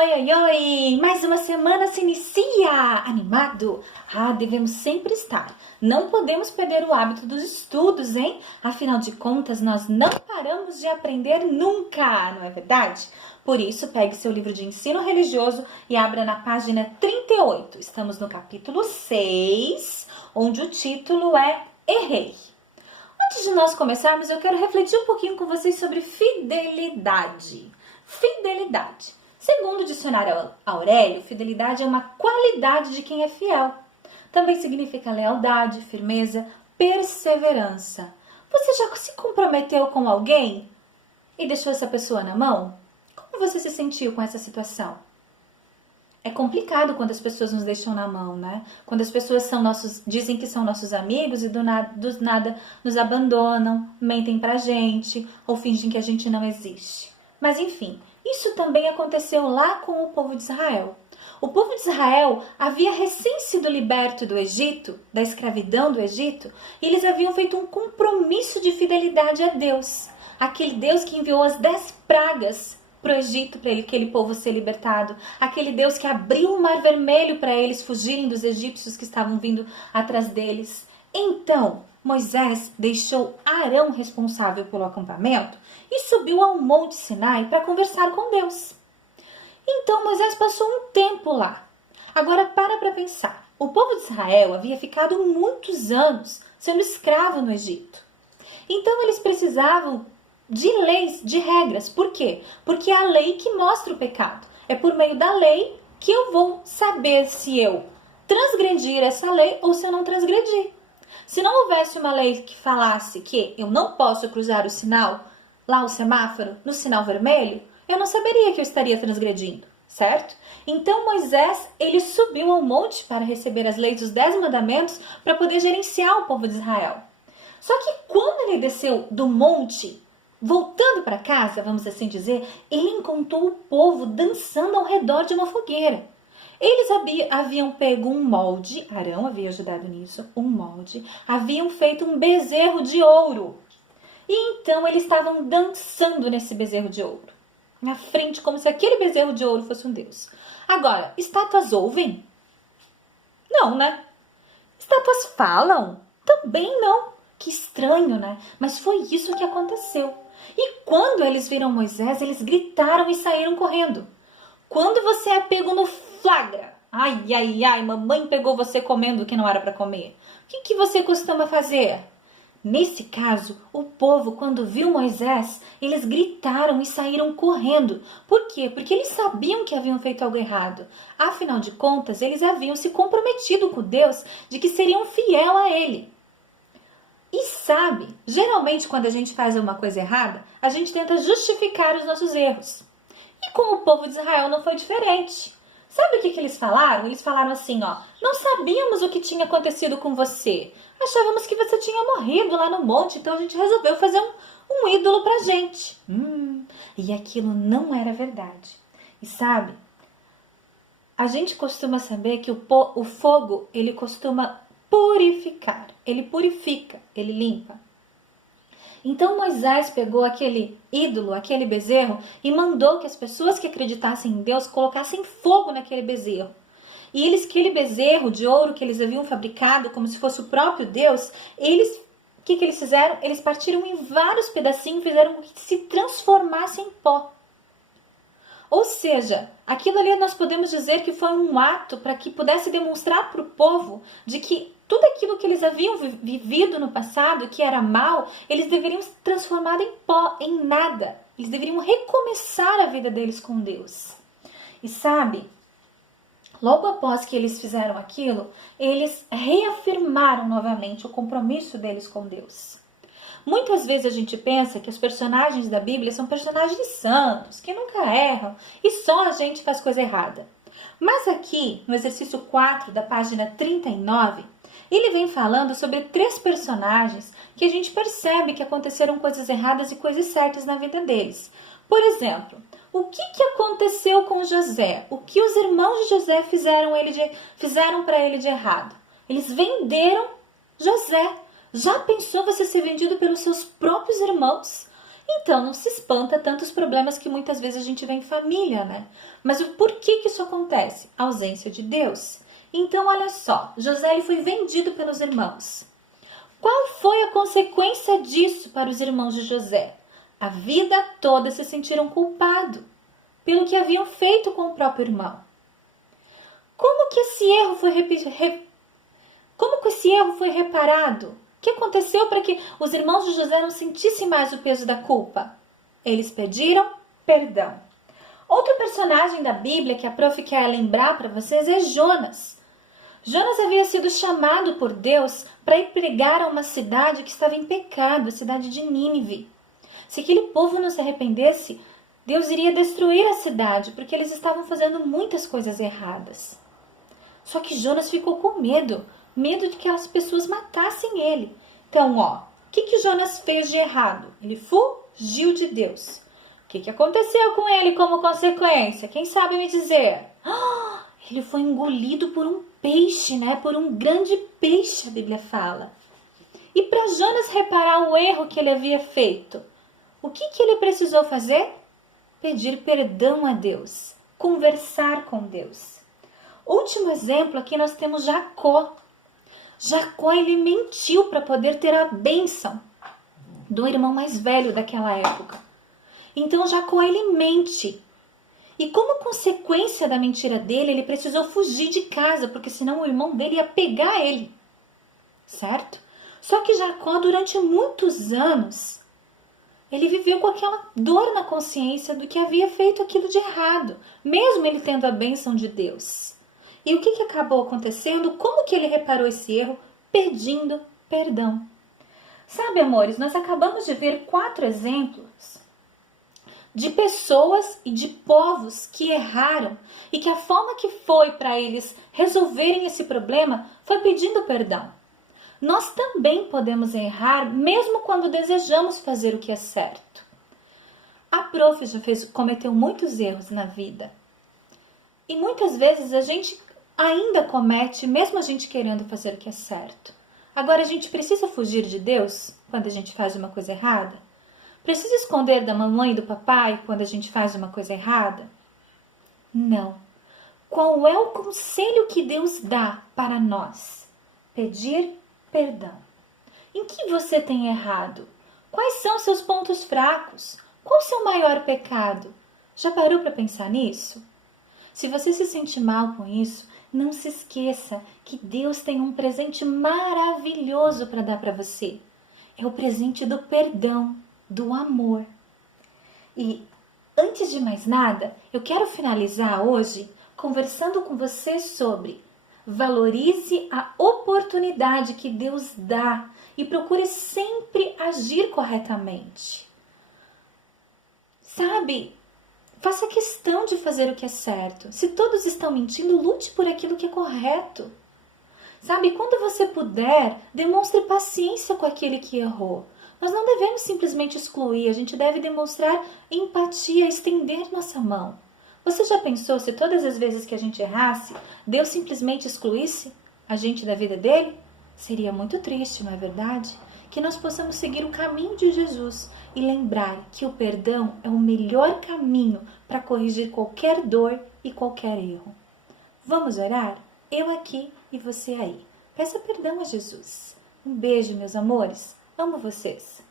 Oi, oi, oi! Mais uma semana se inicia! Animado? Devemos sempre estar. Não podemos perder o hábito dos estudos, hein? Afinal de contas, nós não paramos de aprender nunca, não é verdade? Por isso, pegue seu livro de ensino religioso e abra na página 38. Estamos no capítulo 6, onde o título é Errei. Antes de nós começarmos, eu quero refletir um pouquinho com vocês sobre fidelidade. Fidelidade. Segundo o dicionário Aurélio, fidelidade é uma qualidade de quem é fiel. Também significa lealdade, firmeza, perseverança. Você já se comprometeu com alguém e deixou essa pessoa na mão? Como você se sentiu com essa situação? É complicado quando as pessoas nos deixam na mão, né? Quando as pessoas dizem que são nossos amigos e do nada nos abandonam, mentem pra gente ou fingem que a gente não existe. Mas enfim, isso também aconteceu lá com o povo de Israel. O povo de Israel havia recém sido liberto do Egito, da escravidão do Egito, e eles haviam feito um compromisso de fidelidade a Deus. Aquele Deus que enviou as 10 pragas para o Egito, para aquele povo ser libertado. Aquele Deus que abriu o mar vermelho para eles fugirem dos egípcios que estavam vindo atrás deles. Então, Moisés deixou Arão responsável pelo acampamento e subiu ao Monte Sinai para conversar com Deus. Então Moisés passou um tempo lá. Agora para pensar. O povo de Israel havia ficado muitos anos sendo escravo no Egito. Então eles precisavam de leis, de regras. Por quê? Porque é a lei que mostra o pecado. É por meio da lei que eu vou saber se eu transgredir essa lei ou se eu não transgredir. Se não houvesse uma lei que falasse que eu não posso cruzar o sinal, lá o semáforo, no sinal vermelho, eu não saberia que eu estaria transgredindo, certo? Então Moisés, ele subiu ao monte para receber as leis dos 10 mandamentos para poder gerenciar o povo de Israel. Só que quando ele desceu do monte, voltando para casa, vamos assim dizer, ele encontrou o povo dançando ao redor de uma fogueira. Eles haviam pego um molde, Arão havia ajudado nisso, um molde, haviam feito um bezerro de ouro. E então eles estavam dançando nesse bezerro de ouro, na frente, como se aquele bezerro de ouro fosse um deus. Agora, estátuas ouvem? Não, né? Estátuas falam? Também não. Que estranho, né? Mas foi isso que aconteceu. E quando eles viram Moisés, eles gritaram e saíram correndo. Quando você é pego no flagra, ai, ai, ai, mamãe pegou você comendo o que não era para comer, o que você costuma fazer? Nesse caso, o povo, quando viu Moisés, eles gritaram e saíram correndo. Por quê? Porque eles sabiam que haviam feito algo errado. Afinal de contas, eles haviam se comprometido com Deus de que seriam fiel a Ele. E sabe, geralmente quando a gente faz uma coisa errada, a gente tenta justificar os nossos erros. E com o povo de Israel não foi diferente. Sabe o que eles falaram? Eles falaram assim, não sabíamos o que tinha acontecido com você. Achávamos que você tinha morrido lá no monte, então a gente resolveu fazer um ídolo pra gente. E aquilo não era verdade. E sabe, a gente costuma saber que o fogo, ele costuma purificar. Ele purifica, ele limpa. Então Moisés pegou aquele ídolo, aquele bezerro, e mandou que as pessoas que acreditassem em Deus colocassem fogo naquele bezerro. E aquele bezerro de ouro que eles haviam fabricado como se fosse o próprio Deus, o que eles fizeram? Eles partiram em vários pedacinhos e fizeram com que se transformasse em pó. Ou seja, aquilo ali nós podemos dizer que foi um ato para que pudesse demonstrar para o povo de que tudo aquilo que eles haviam vivido no passado, que era mal, eles deveriam se transformar em pó, em nada. Eles deveriam recomeçar a vida deles com Deus. E sabe, logo após que eles fizeram aquilo, eles reafirmaram novamente o compromisso deles com Deus. Muitas vezes a gente pensa que os personagens da Bíblia são personagens santos, que nunca erram, e só a gente faz coisa errada. Mas aqui, no exercício 4 da página 39, ele vem falando sobre 3 personagens que a gente percebe que aconteceram coisas erradas e coisas certas na vida deles. Por exemplo, o que aconteceu com José? O que os irmãos de José fizeram para ele de errado? Eles venderam José. Já pensou você ser vendido pelos seus próprios irmãos? Então, não se espanta tantos problemas que muitas vezes a gente vê em família, né? Mas o porquê que isso acontece? A ausência de Deus. Então, olha só, José ele foi vendido pelos irmãos. Qual foi a consequência disso para os irmãos de José? A vida toda se sentiram culpados pelo que haviam feito com o próprio irmão. Como que esse erro foi reparado? O que aconteceu para que os irmãos de José não sentissem mais o peso da culpa? Eles pediram perdão. Outro personagem da Bíblia que a prof quer lembrar para vocês é Jonas. Jonas havia sido chamado por Deus para ir pregar a uma cidade que estava em pecado, a cidade de Nínive. Se aquele povo não se arrependesse, Deus iria destruir a cidade, porque eles estavam fazendo muitas coisas erradas. Só que Jonas ficou com medo de que as pessoas matassem ele. Então, o que Jonas fez de errado? Ele fugiu de Deus. O que aconteceu com ele como consequência? Quem sabe me dizer? Ele foi engolido por um peixe, né? Por um grande peixe, a Bíblia fala. E para Jonas reparar o erro que ele havia feito, o que ele precisou fazer? Pedir perdão a Deus, conversar com Deus. Último exemplo, aqui nós temos Jacó. Jacó, ele mentiu para poder ter a bênção do irmão mais velho daquela época. Então Jacó, ele mente. E como consequência da mentira dele, ele precisou fugir de casa, porque senão o irmão dele ia pegar ele. Certo? Só que Jacó, durante muitos anos, ele viveu com aquela dor na consciência do que havia feito aquilo de errado, mesmo ele tendo a bênção de Deus. E o que acabou acontecendo? Como que ele reparou esse erro? Pedindo perdão. Sabe, amores, nós acabamos de ver 4 exemplos de pessoas e de povos que erraram e que a forma que foi para eles resolverem esse problema foi pedindo perdão. Nós também podemos errar mesmo quando desejamos fazer o que é certo. A prof já cometeu muitos erros na vida. E muitas vezes a gente ainda comete, mesmo a gente querendo fazer o que é certo. Agora, a gente precisa fugir de Deus quando a gente faz uma coisa errada? Precisa esconder da mamãe e do papai quando a gente faz uma coisa errada? Não. Qual é o conselho que Deus dá para nós? Pedir perdão. Em que você tem errado? Quais são seus pontos fracos? Qual o seu maior pecado? Já parou para pensar nisso? Se você se sente mal com isso, não se esqueça que Deus tem um presente maravilhoso para dar para você. É o presente do perdão, do amor. E antes de mais nada, eu quero finalizar hoje conversando com você sobre valorize a oportunidade que Deus dá e procure sempre agir corretamente. Sabe? Faça questão de fazer o que é certo. Se todos estão mentindo, lute por aquilo que é correto. Sabe, quando você puder, demonstre paciência com aquele que errou. Nós não devemos simplesmente excluir, a gente deve demonstrar empatia, estender nossa mão. Você já pensou se todas as vezes que a gente errasse, Deus simplesmente excluísse a gente da vida dele? Seria muito triste, não é verdade? Que nós possamos seguir o caminho de Jesus e lembrar que o perdão é o melhor caminho para corrigir qualquer dor e qualquer erro. Vamos orar? Eu aqui e você aí. Peça perdão a Jesus. Um beijo, meus amores. Amo vocês.